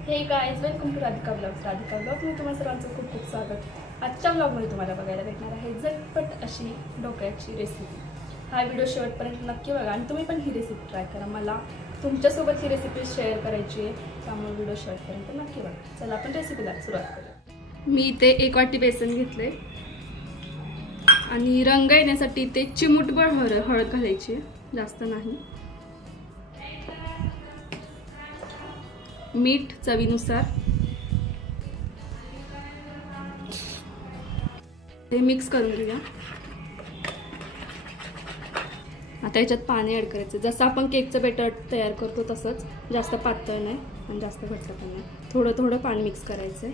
हे guys, welcome to Radhika blogs. Radhika blog में तुम्हा सर्वांचं खूप खूप स्वागत. आजच्या ब्लॉगमध्ये तुम्हाला बघायला भेटणार आहे झटपट अशी ढोकळ्याची रेसिपी. हा व्हिडिओ शेवटपर्यंत नक्की बघा आणि तुम्ही पण ही रेसिपी ट्राय करा. मला तुमच्यासोबत ही रेसिपी शेअर करायची आहे, त्यामुळे व्हिडिओ शेवटपर्यंत नक्की बघा. चला आपण रेसिपीला सुरुवात करूया. मी इथे 1 वाटी बेसन घेतले आणि रंग येण्यासाठी ते चिमूटभर हळद घालायची, जास्त नाही. मीठ चवीनुसार. हे मिक्स करून घेऊया. आता याच्यात पाणी ऍड करायचं, जसं आपण केकचं बेटर तयार करतो तसंच. जास्त पातळ नाही आणि जास्त घट्ट पण नाही. थोडं थोडं पाणी मिक्स करायचं.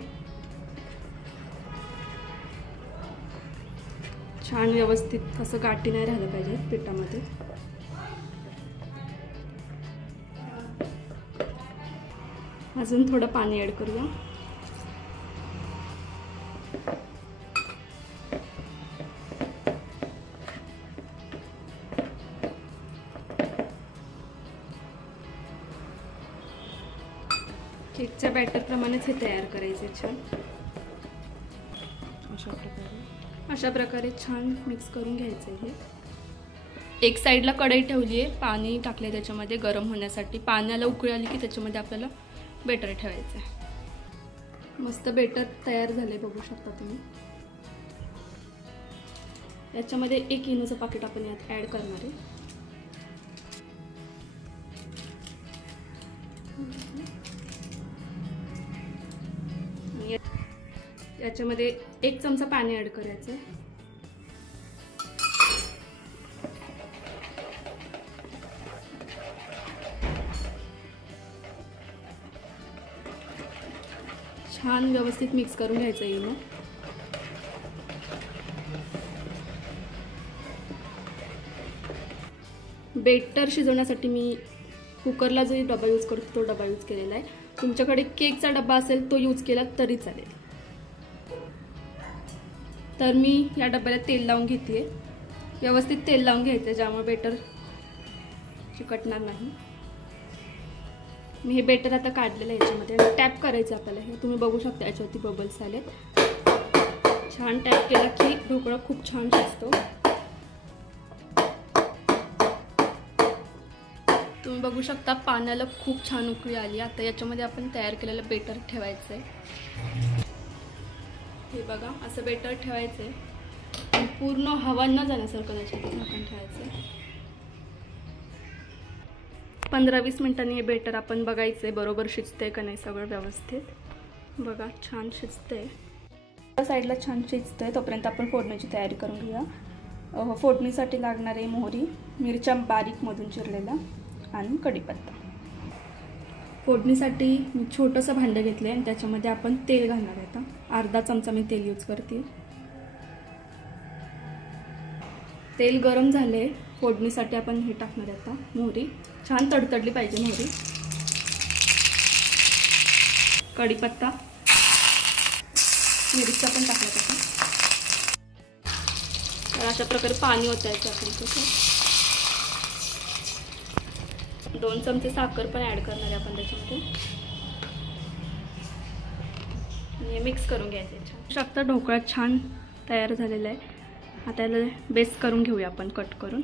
छान व्यवस्थित असं गाठी नाही राहिलं पाहिजे पिठामध्ये. अजून थोडं पाणी ऍड करूया. केकच्या बॅटर प्रमाणेच हे तयार करायचे. छान अशा प्रकारे छान मिक्स करून घ्यायचं. हे एक साईडला कढई ठेवली आहे, पाणी टाकले त्याच्यामध्ये गरम होण्यासाठी. पाण्याला उकळी आली की त्याच्यामध्ये आपल्याला बेटर ठेवायचं आहे. मस्त बेटर तयार झाले, बघू शकता तुम्ही. याच्यामध्ये 1 इनोचं पाकिट आपण यात ऍड करणार आहे. याच्यामध्ये 1 चमचा पाणी ऍड करायचं. छान व्यवस्थित मिक्स करून घ्यायचं इनो. बेटर शिजवण्यासाठी मी कुकरला जो डबा यूज करतो तो डबा यूज केलेला आहे. तुमच्याकडे केकचा डबा असेल तो यूज केला तरी चालेल. तर मी या डब्याला तेल लावून घेते. व्यवस्थित तेल लावून घ्यायचं, ज्यामुळे बेटर चिकटणार नाही. मी हे बेटर आता काढलेलं आहे. याच्यामध्ये टॅप करायचं आपल्याला. हे तुम्ही बघू शकता, याच्यावरती बबल्स आले. छान टॅप केला की ढोकळा खूप छान शिजतो. तुम्ही बघू शकता पाण्याला खूप छान उकळी आली. आता याच्यामध्ये आपण तयार केलेलं बेटर ठेवायचं आहे. हे बघा, असं बेटर ठेवायचं आहे. पूर्ण हवा न जाण्यासारखं त्याच्यात झाकण ठेवायचं. 15-20 मिनिटांनी हे बेटर आपण बघायचं बरोबर शिजतंय का नाही. सगळं व्यवस्थित बघा, छान शिजतंय. त्या साईडला छान शिजतंय, तोपर्यंत आपण फोडणीची तयारी करून घेऊया. फोडणीसाठी लागणारे मोहरी, मिरच्या बारीक मधून चिरलेला आणि कढीपत्ता. फोडणीसाठी मी छोटंसं भांडं घेतलं आणि त्याच्यामध्ये आपण तेल घालणार आहे. आता अर्धा चमचा मी तेल यूज करते. तेल गरम झाले. फोडणीसाठी आपण हे टाकणार आहे. आता मोहरी छान तडतडली पाहिजे. मोहरी, कढीपत्ता, मिरच्या पण टाकल्या. तर अशा प्रकारे पाणी ओतायचं आपण. तसं 2 चमचे साखर पण ऍड करणार आहे आपण त्याच्यामध्ये. हे मिक्स करून घ्यायचे. छान शकता ढोकळा छान तयार झालेला आहे. आता याला बेस करून घेऊया आपण कट करून.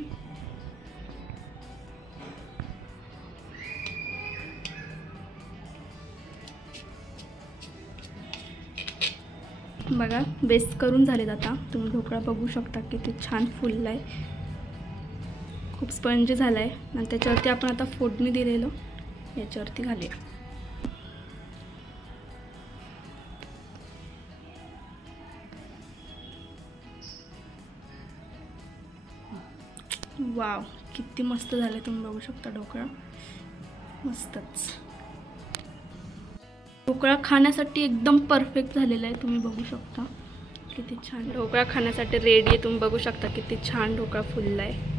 बघा, बेस करून झालेत. आता तुम्ही ढोकळा बघू शकता किती छान फुलला आहे, खूप स्पंजी झाला आहे. आणि त्याच्यावरती आपण आता फोडणी दिलेलो याच्यावरती घालूया. वाव, किती मस्त झालं. तुम्ही बघू शकता ढोकळा मस्तच. ढोकळा खाण्यासाठी एकदम परफेक्ट झालेला आहे. तुम्ही बघू शकता किती छान ढोकळा खाण्यासाठी रेडी आहे. तुम्ही बघू शकता किती छान ढोकळा फुलला आहे.